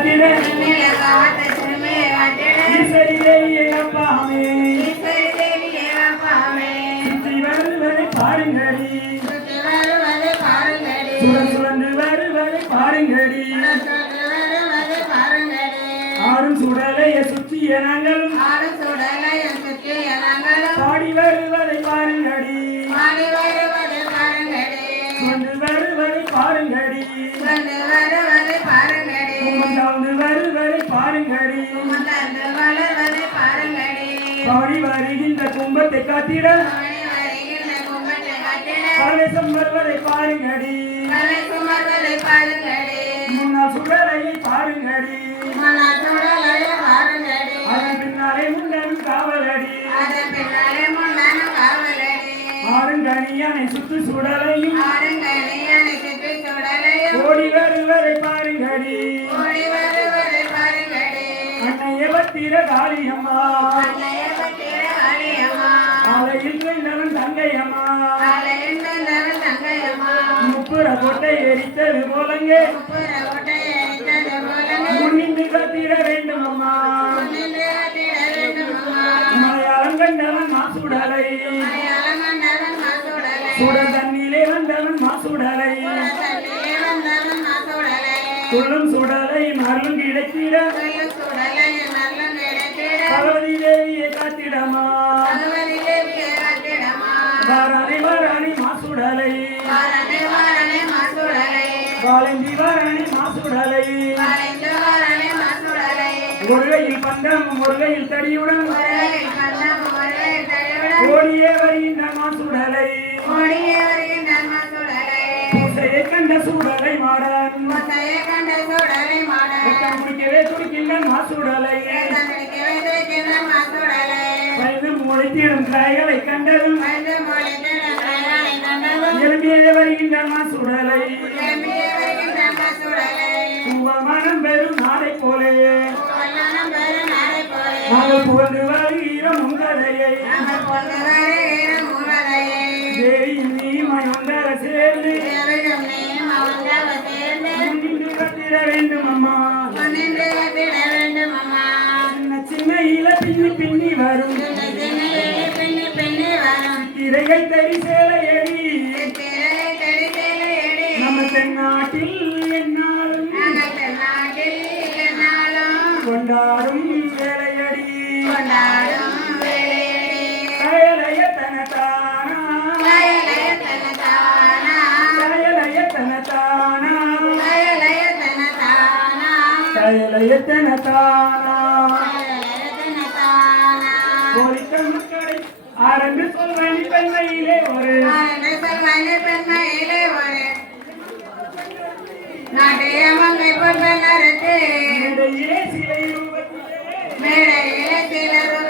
வாட்டினே ஈஸ்வரி தேவி ஏனப்பா ஹமே சுற்றி வருவதை பாருங்கடி. சுழல் சுழன்று வருவதை பாருங்கடி. ஆறும் சுடலைய சுற்றிய நாங்களும். பாடி வருவதை பாரு அணைகின்ற கும்பத்தை காத்திட. கலை சுமர்வதை பாருங்கடி. முன்னால் சுடலையை பாருங்கடி. அதன் பின்னாலே முன்னரும் காவலடி. ஆருங்கணியானை சுத்து சுடலையும். ஓடி வருவரை பாருங்கடி. அன்னைய பத்திர காளியம்மா. கற்பூர கொட்டை எரித்தது போலங்க. மலையாளம் கண்டவன் மாசுடலை சுட தண்ணிலே வந்தவன் மாசுடலை சுடும் சுடலை மருளும் கிடைத்திட. பார்வதி தேவியை காத்திடமா. கந்தம் முருகையில் தடியுடன் ஓடியே வருகின்ற சுடலை பூசையை கண்ட சுடலை மாடன். குடிக்கவே துடிக்கின்ற மாசுடலை. வயது முளைத்திடும் காய்களை கண்டதும் எலும்பியதே வருகின்ற மாசுடலை. மனம் பெரும் நாளை போலேயே. நாங்கள் புகழ்ந்து வருகிறோம் உங்களையை. சேர்ந்து. வேண்டும் அம்மா. சின்னையில பின்னி பின்னி வரும். இறைகள் தறி சேலையடி நம்ம தென்னாட்டில் என்னால் லயலயத்தன தானா மக்களை அரங்கு சொல்வனி பெண்மையிலே ஒரு. சில ரூபத்திலே.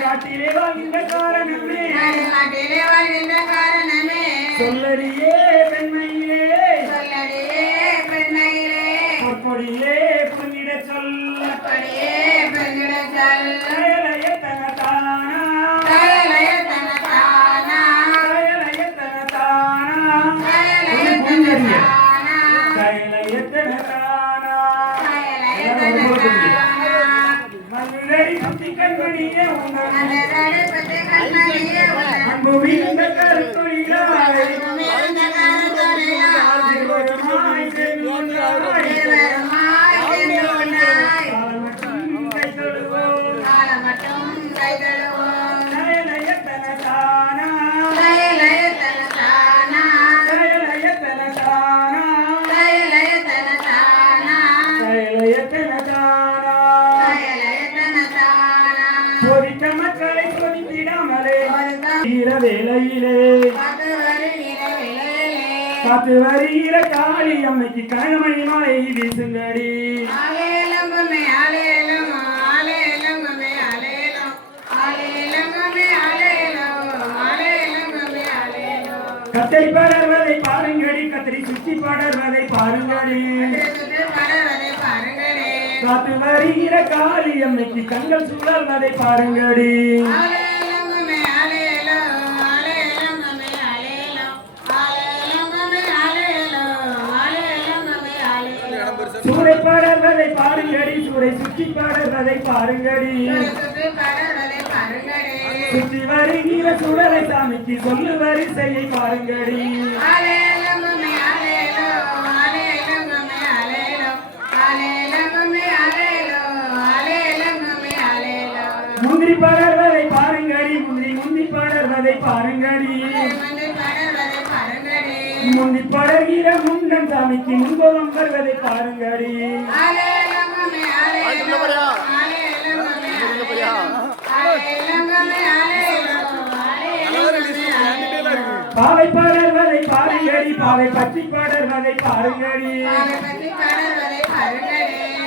காட்டிலே வாழ்கின்ற காரணமே. சொல்லடியே வேலையிலே காத்து வருகிற காளி அம்மைக்கு கனமணி மலை வீசுங்கடி. படர்வதை பாருங்களே. காத்து வருகிற காளி அம்மைக்கு கண்கள் சுழல்வதை பாருங்கடி சூறை படர்வதை பாருங்கடி சூறை சுற்றி படர்வதை பாருங்கடி சுற்றி வருகிற சுடலை சாமிக்கு சொல்லு வரிசையை பாருங்கடி பாருங்களே முந்தி படர்கிற முண்டன் சாமிக்கு முன்பகம் வருவதை பாருங்கடி. பாவை படர்வதை பாருங்கடி பாவை பற்றி படர்வதை பாருங்கடி.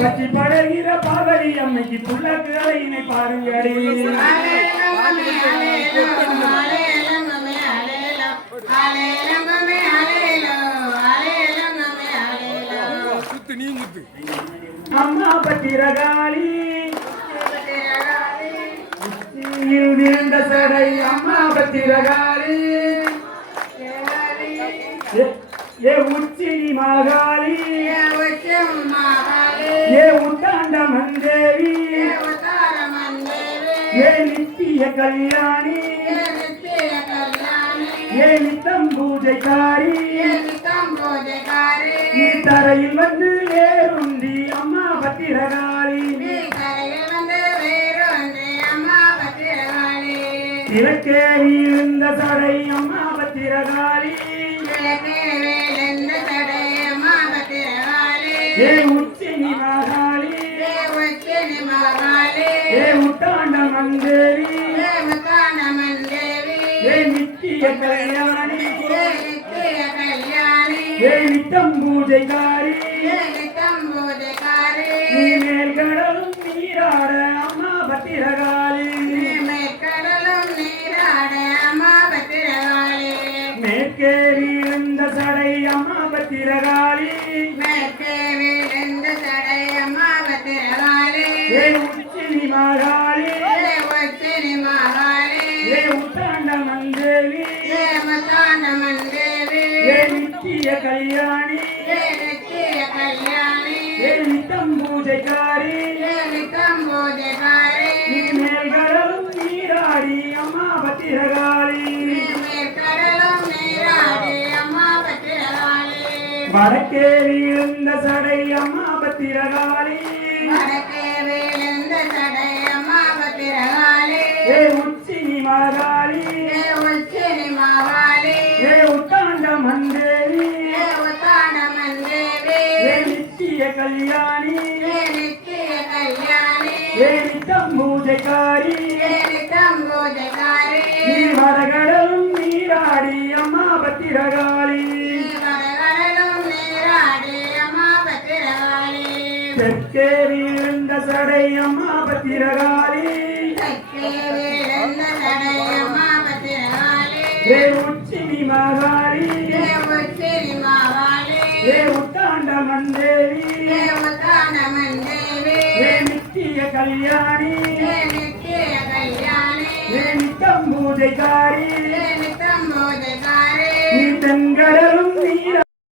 பற்றி படர்கிற பாவரி அம்மைக்கு புள்ளக்கு அலையினை பாருங்கடி. ஆலேலங்குமே ஆலேலம் ஆலேலங்குமே ஆலேலம் ஆலேலங்குமே ஆலேலம் ஆலேலங்குமே ஆலேலம் சுத்து நீ முத்து அம்மா பத்திரகாளி விழுந்த சடை அம்மா பத்திரகாளி ஏ- ஏ உச்சி மகாளி. ஏ உத்தாண்ட மந்தேவி. ஏ நித்திய கல்யாணி. ஏ நித்தம் பூஜைக்காரி. நீ தரையில் வந்து ஏறுண்டி அம்மா பத்திரகாளி. கிழக்கே விழுந்த சடை அம்மா பத்திரகாளி. ஏ நித்தம் பூஜைக்காரி நீ மேல் கடலும் நீராட அம்மா பத்திரகாளி கடலும் நீராட சடை அம்மா பத்திரகாளி மேற்கே பூஜைக்காரி. பூஜைகாரி நீ மேல் கடலும் நீராடி அம்மா பத்திரகாளி. மேற்கடலும் மகாளி உச்சினி மகாளி ஏ உத்தாண்ட மந்தேவி உத்தாண்டமன் தேவி ஏ நித்திய கல்யாணி நித்திய கல்யாணி நித்தம் பூஜைக்காரி.